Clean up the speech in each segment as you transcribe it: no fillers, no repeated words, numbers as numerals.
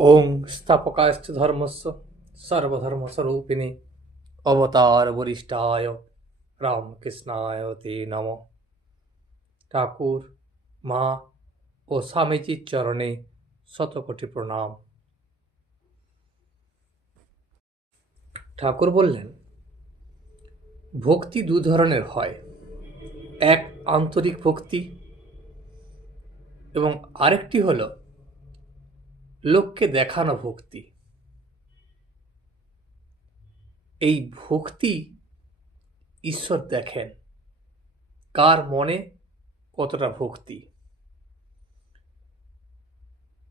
ওং স্থাপকায়শ্চ ধর্মস্য সর্বধর্মস্বরূপিণে অবতার বরিষ্ঠায় রামকৃষ্ণায় তে নম। ঠাকুর, মা ও স্বামীজির চরণে শতকোটি প্রণাম। ঠাকুর বললেন, ভক্তি দু ধরনের হয়, এক আন্তরিক ভক্তি এবং আরেকটি হল লোককে দেখানো ভক্তি। এই ভক্তি ঈশ্বর দেখেন কার মনে কতটা ভক্তি।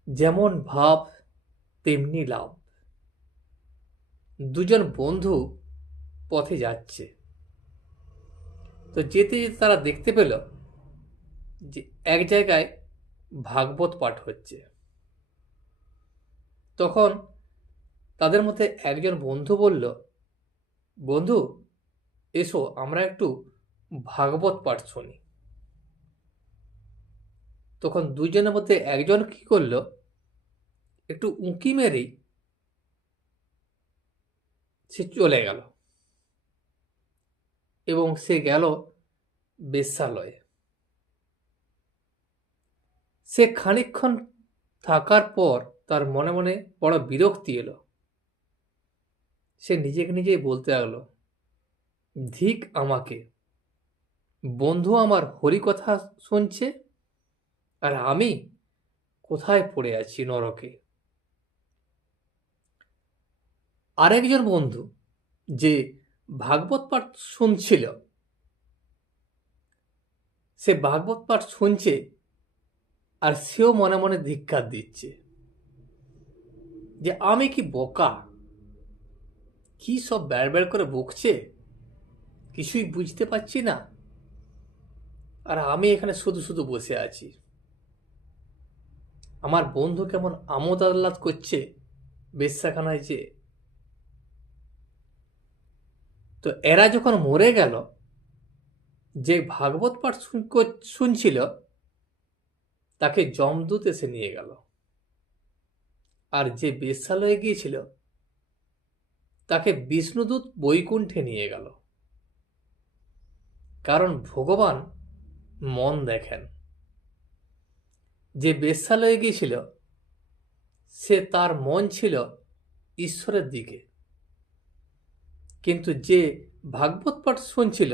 যেমন ভাব তেমনি লাভ। দুজন বন্ধু পথে যাচ্ছে, তো যেতে যেতে তারা দেখতে পেল যে এক জায়গায় ভাগবত পাঠ হচ্ছে। তখন তাদের মধ্যে একজন বন্ধু বলল, বন্ধু এসো আমরা একটু ভাগবত পাঠ শুনি। তখন দুজনের মধ্যে একজন কি করলো, একটু উঁকি মেরেই সে চলে গেল এবং সে গেল বেশ্যালয়ে। সে খানিকক্ষণ থাকার পর তার মনে মনে বড় বিরক্তি এলো। সে নিজেকে নিজেই বলতে লাগলো, ধিক আমাকে, বন্ধু আমার হরিকথা শুনছে আর আমি কোথায় পড়ে আছি নরকে। আরেকজন বন্ধু যে ভাগবত পাঠ শুনছিল, সে ভাগবত পাঠ শুনছে আর সেও মনে মনে ধিক্কার দিচ্ছে যে আমি কি বোকা, কি সব ব্যাড় করে বকছে, কিছুই বুঝতে পারছি না, আর আমি এখানে শুধু শুধু বসে আছি। আমার বন্ধু কেমন আমোদ আহ্লাদ করছে বেশ্যাখানায় যে। তো এরা যখন মরে গেল, যে ভাগবত পাঠ শুনছিল তাকে যমদূত এসে নিয়ে গেল, আর যে বেশ্যালয়ে গিয়েছিল তাকে বিষ্ণুদূত বৈকুণ্ঠে নিয়ে গেল। কারণ ভগবান মন দেখেন। যে বেশ্যালয়ে গিয়েছিল সে তার মন ছিল ঈশ্বরের দিকে, কিন্তু যে ভাগবত পাঠ শুনছিল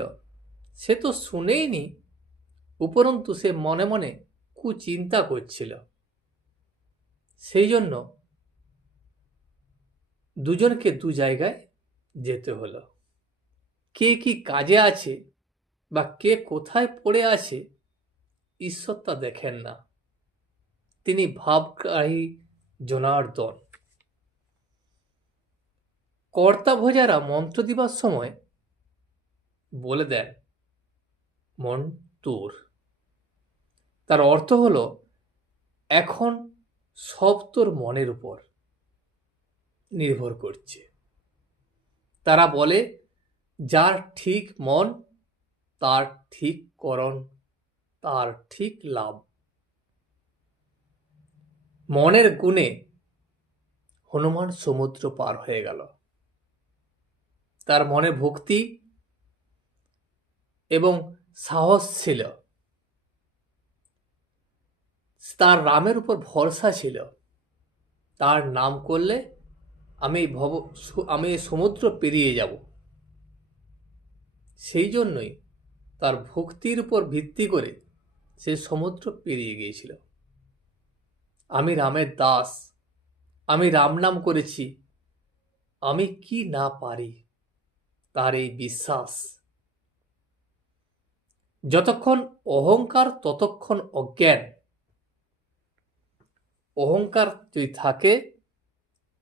সে তো শুনেইনি, উপরন্তু সে মনে মনে কুচিন্তা করছিল। সেই জন্য দুজনকে দু জায়গায় যেতে হলো। কে কি কাজে আছে বা কে কোথায় পড়ে আছে ঈশ্বর তা দেখেন না, তিনি ভাবগ্রাহী জনার্দন। কর্তাভোজারা মন্ত্র দিবার সময় বলে দেন, মন তোর। তার অর্থ হলো এখন সব তোর মনের উপর নির্ভর করছে। তারা বলে, যার ঠিক মন তার ঠিক করণ, তার ঠিক লাভ। মনের গুণে হনুমান সমুদ্র পার হয়ে গেল। তার মনে ভক্তি এবং সাহস ছিল, তার রামের উপর ভরসা ছিল। তার নাম করলে আমি এই সমুদ্র পেরিয়ে যাব। সেই জন্যই তার ভক্তির উপর ভিত্তি করে সে সমুদ্র পেরিয়ে গিয়েছিল। আমি রামের দাস, আমি রাম নাম করেছি, আমি কি না পারি, তার এই বিশ্বাস। যতক্ষণ অহংকার ততক্ষণ অজ্ঞান। অহংকার যদি থাকে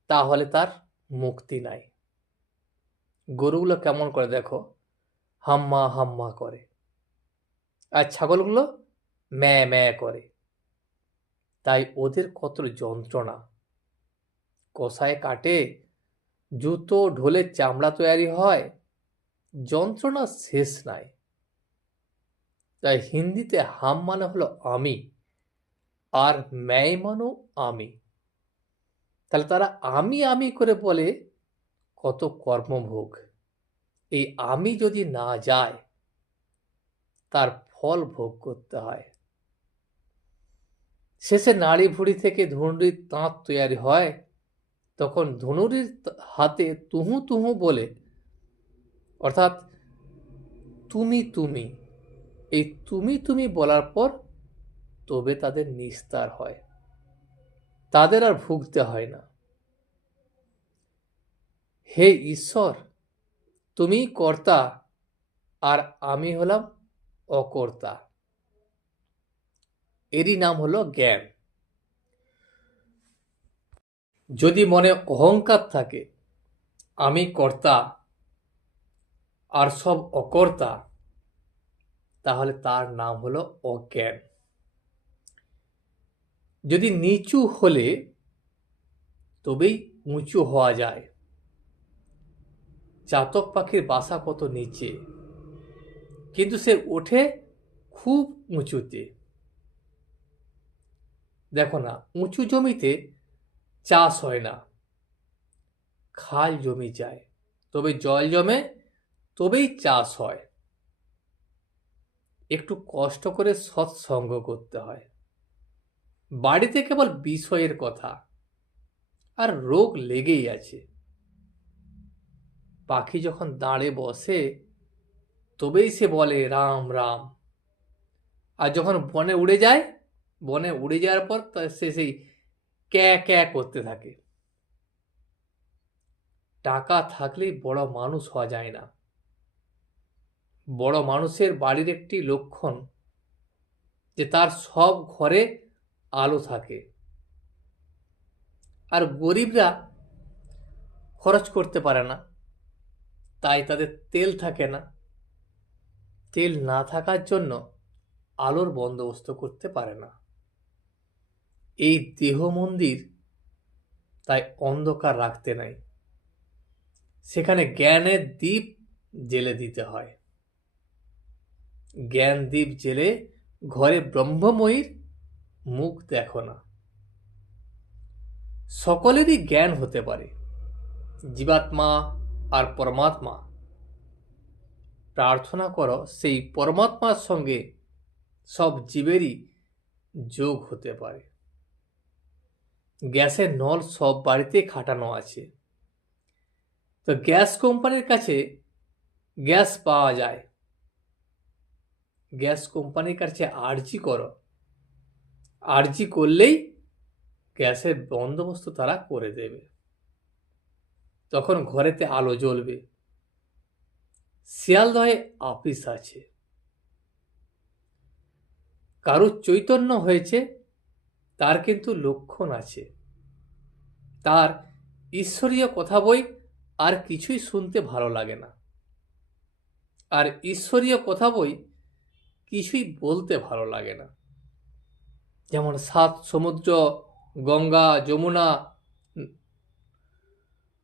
তাহলে তার মুক্তি নাই। গরুগুলো কেমন করে দেখো, হাম্মা হাম্মা করে, আর ছাগলগুলো ম্যাঁ ম্যাঁ করে। তাই ওদের কত যন্ত্রণা। কষায় কাটে, জুতো ঢোলের চামড়া তৈরি হয়, যন্ত্রণা শেষ নাই। তাই হিন্দিতে হাম মানে হলো আমি, আর ম্যায় মানো আমি। তাহলে তারা আমি আমি করে বলে কত কর্মভোগ। এই আমি যদি না যায় তার ফল ভোগ করতে হয়। শেষে নাড়ি ভুড়ি থেকে ধনুরির তাঁত তৈরি হয়, তখন ধনুরির হাতে তুহু তুহু বলে, অর্থাৎ তুমি তুমি, এই তুমি তুমি বলার পর তবে তাদের নিস্তার হয়, তাদের আর ভুগতে হয় না। হে ঈশ্বর, তুমি কর্তা আর আমি হলাম অকর্তা। এরই নাম হলো জ্ঞান। যদি মনে অহংকার থাকে, আমি কর্তা আর সব অকর্তা, তাহলে তার নাম হলো অজ্ঞান। যদি নিচু হলে তবেই উঁচু হওয়া যায়। চাতক পাখির বাসা কত নিচে, কিন্তু সে ওঠে খুব উঁচুতে। দেখো না, উঁচু জমিতে চাষ হয় না, খাল জমি যায়, তবে জল জমে, তবেই চাষ হয়। একটু কষ্ট করে সৎসঙ্গ করতে হয়। বাড়িতে কেবল বিষয়ের কথা আর রোগ লেগেই আছে। পাখি যখন দাঁড়ে বসে তবেই সে বলে রাম রাম, আর যখন বনে উড়ে যায়, বনে উড়ে যাওয়ার পর সে সেই ক্যা ক্যা করতে থাকে। টাকা থাকলেই বড় মানুষ হওয়া যায় না। বড় মানুষের বাড়ির একটি লক্ষণ যে তার সব ঘরে আলো থাকে। আর গরিবরা খরচ করতে পারে না, তাই তাদের তেল থাকে না। তেল না থাকার জন্য আলোর বন্দোবস্ত করতে পারে না। এই দেহ মন্দির তাই অন্ধকার রাখতে নাই, সেখানে জ্ঞানের দীপ জেলে দিতে হয়। জ্ঞান দীপ জেলে ঘরে ব্রহ্মময়ীর মুখ দেখো না। সকলেরই জ্ঞান হতে পারে, জীবাত্মা আর পরমাত্মা। প্রার্থনা করো সেই পরমাত্মার সঙ্গে সব জীবেরই যোগ হতে পারে। গ্যাসের নল সব বাড়িতে খাটানো আছে, তো গ্যাস কোম্পানির কাছে গ্যাস পাওয়া যায়। গ্যাস কোম্পানির কাছে আর্জি করো, আর্জি করলেই গ্যাসের বন্দোবস্ত তারা করে দেবে, তখন ঘরেতে আলো জ্বলবে। শিয়ালদহে আপিস আছে, কারো চৈতন্য হয়েছে, তার কিন্তু লক্ষণ আছে। তার ঈশ্বরীয় কথা বই আর কিছুই শুনতে ভালো লাগে না, আর ঈশ্বরীয় কথা বই কিছুই বলতে ভালো লাগে না। যেমন সাত সমুদ্র, গঙ্গা, যমুনা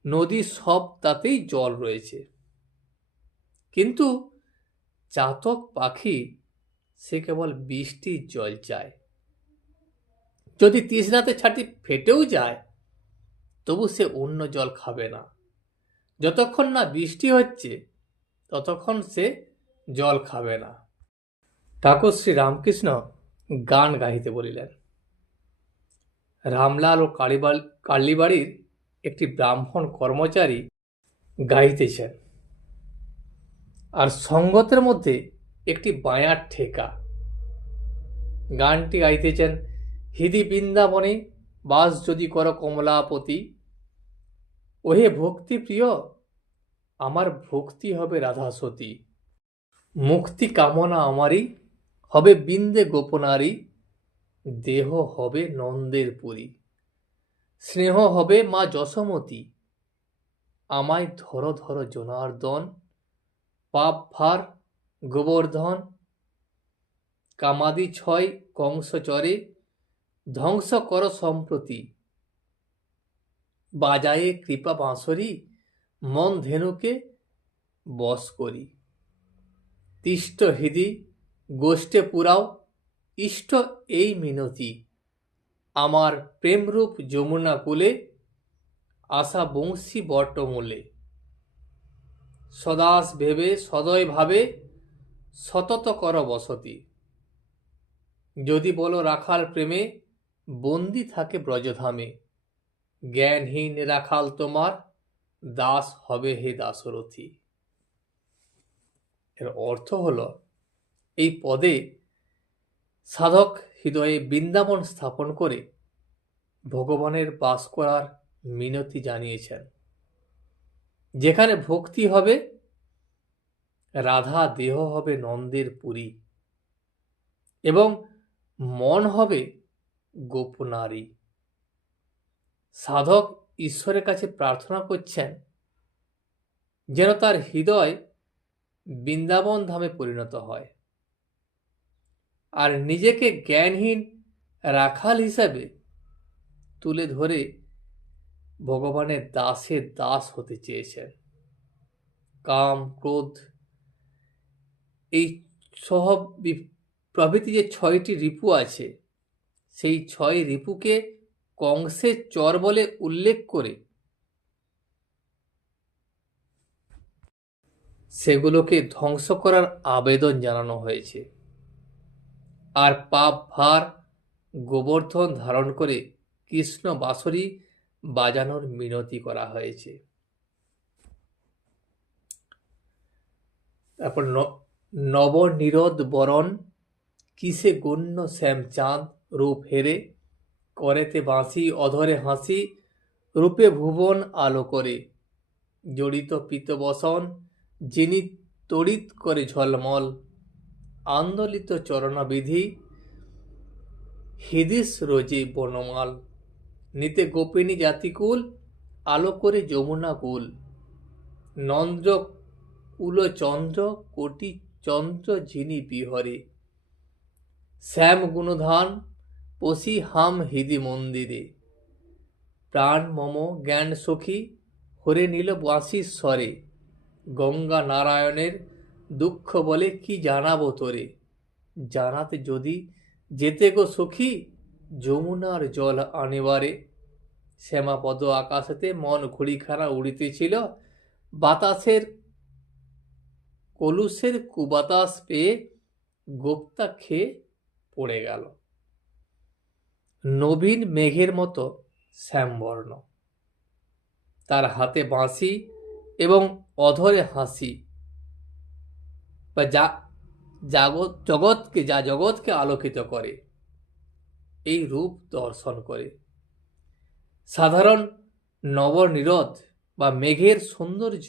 নদী, সব তাতেই জল রয়েছে, কিন্তু চাতক পাখি সে কেবল বৃষ্টির জল চায়। যদি তৃষ্ণাতে ছাতি ফেটেও যায়, তবু সে অন্য জল খাবে না। যতক্ষণ না বৃষ্টি হচ্ছে ততক্ষণ সে জল খাবে না। ঠাকুর শ্রী রামকৃষ্ণ গান গাহিতে বলিলেন। রামলাল ও কালীবাড়ির একটি ব্রাহ্মণ কর্মচারী গাইতেছেন, আর সঙ্গতের মধ্যে একটি বায়ার ঠেকা। গানটি গাইতেছেন, হৃদি বৃন্দাবনে বাস যদি কর কমলাপতি, ওহে ভক্তি প্রিয়, আমার ভক্তি হবে রাধা সতী। মুক্তি কামনা আমারই, হবে বৃন্দে গোপনারী, দেহ হবে নন্দের পুরী। স্নেহ হবে মা যশোমতী, আমায় ধর ধর জনার্দন, পাপ ভার গোবর্ধন। কামাদি ছয় কংস চরে, ধ্বংস কর সম্প্রতি। বাজায়ে কৃপা বাঁশরি, মন ধেনুকে বশ করি। তিষ্ট হৃদি গোষ্ঠে পুরাও, ইষ্ট এই মিনতি, আমার প্রেমরূপ যমুনা কূলে, আশা বংশী বটমূলে, সদাস ভেবে সদয় ভাবে সতত কর বসতি। যদি বলো রাখাল প্রেমে বন্দি থাকে ব্রজধামে, জ্ঞানহীন রাখাল তোমার দাস হবে হে দাসরথী। এর অর্থ হলো, এই পদে সাধক হৃদয়ে বৃন্দাবন স্থাপন করে ভগবানের বাস করার মিনতি জানিয়েছেন। যেখানে ভক্তি হবে, রাধা দেহ হবে নন্দের পুরী এবং মন হবে গোপনারী। সাধক ঈশ্বরের কাছে প্রার্থনা করছেন যেন তার হৃদয় বৃন্দাবন ধামে পরিণত হয়, আর নিজেকে জ্ঞানহীন রাখাল হিসাবে তুলে ধরে ভগবানের দাসের দাস হতে চেয়েছেন। কাম, ক্রোধ, এই সহ প্রভৃতি যে 6টি রিপু আছে, সেই 6 রিপুকে কংসের চর বলে উল্লেখ করে সেগুলোকে ধ্বংস করার আবেদন জানানো হয়েছে। আর পাপ ভার গোবর্ধন ধারণ করে কৃষ্ণ বাঁশরি বাজানোর মিনতি করা হয়েছে। তারপর নবনিরোধ বরণ কিসে গণ্য শ্যামচাঁদ রূপ হেরে, করেতে বাঁশি অধরে হাসি রূপে ভুবন আলো করে, জড়িত পিতবসন যিনি তড়িৎ করে ঝলমল, আন্দোলিত চরণবিধি হিদিস রোজে বনমাল, নিতে গোপিনী জাতিকুল আলো করে যমুনা কুল, নন্দ্র কুল চন্দ্র কোটি চন্দ্র যিনি বিহরে, শ্যাম গুণধান পশি হাম হৃদি মন্দিরে, প্রাণ মম জ্ঞান সখী হরে নীল বাঁশির স্বরে, গঙ্গা নারায়ণের দুঃখ বলে কি জানাবো তোরে, জানাতে যদি যেতে গো সখী যমুনার জল আনেবারে, শ্যামাপদ আকাশেতে মন ঘুড়িখানা উড়িতেছিল, বাতাসের কলুষের কুবাতাস পেয়ে গোপ্তা খেয়ে পড়ে গেল। নবীন মেঘের মতো শ্যামবর্ণ, তার হাতে বাঁশি এবং অধরে হাসি, বা জগৎকে আলোকিত করে, এই রূপ দর্শন করে। সাধারণ নবনিরোধ বা মেঘের সৌন্দর্য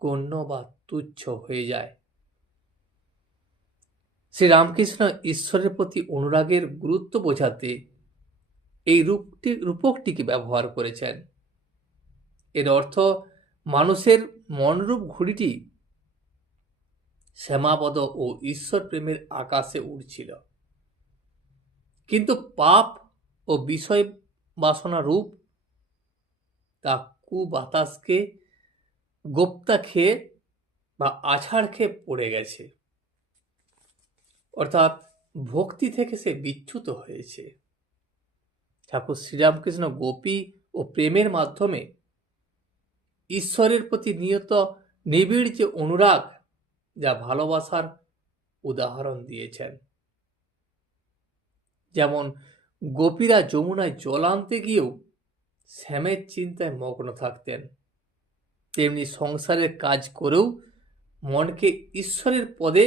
গণ্য বা তুচ্ছ হয়ে যায়। শ্রীরামকৃষ্ণ ঈশ্বরের প্রতি অনুরাগের গুরুত্ব বোঝাতে এই রূপকটিকে ব্যবহার করেছেন। এর অর্থ, মানুষের মনরূপ ঘুড়িটি শ্যামাপদ ও ঈশ্বর প্রেমের আকাশে উড়ছিল, কিন্তু পাপ ও বিষয় বাসনা রূপ তা কুবাতাসকে গোপ্তা খেয়ে বা আছাড় খেয়ে পড়ে গেছে, অর্থাৎ ভক্তি থেকে সে বিচ্যুত হয়েছে। ঠাকুর শ্রীরামকৃষ্ণ গোপী ও প্রেমের মাধ্যমে ঈশ্বরের প্রতি নিবিড় যে অনুরাগ, যা ভালোবাসার উদাহরণ দিয়েছেন। যেমন গোপীরা যমুনায় জল আনতে গিয়েও শ্যামের চিন্তায় মগ্ন থাকতেন, তেমনি সংসারের কাজ করেও মনকে ঈশ্বরের পদে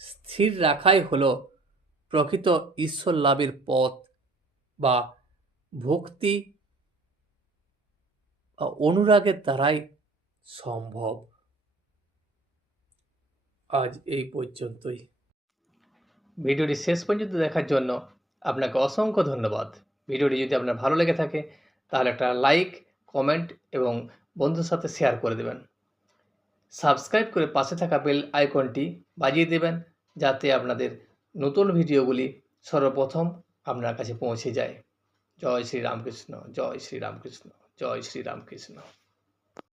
স্থির রাখাই হল প্রকৃত ঈশ্বর লাভের পথ বা ভক্তি অনুরাগের দ্বারাই সম্ভব। আজ এই পর্যন্তই। ভিডিওটি শেষ পর্যন্ত দেখার জন্য আপনাকে অসংখ্য ধন্যবাদ। ভিডিওটি যদি আপনার ভালো লেগে থাকে তাহলে একটা লাইক, কমেন্ট এবং বন্ধুর সাথে শেয়ার করে দেবেন। সাবস্ক্রাইব করে পাশে থাকা বেল আইকনটি বাজিয়ে দেবেন, যাতে আপনাদের নতুন ভিডিওগুলি সর্বপ্রথম আপনার কাছে পৌঁছে যায়। জয় শ্রী রামকৃষ্ণ, জয় শ্রী রামকৃষ্ণ, জয় শ্রী রামকৃষ্ণ।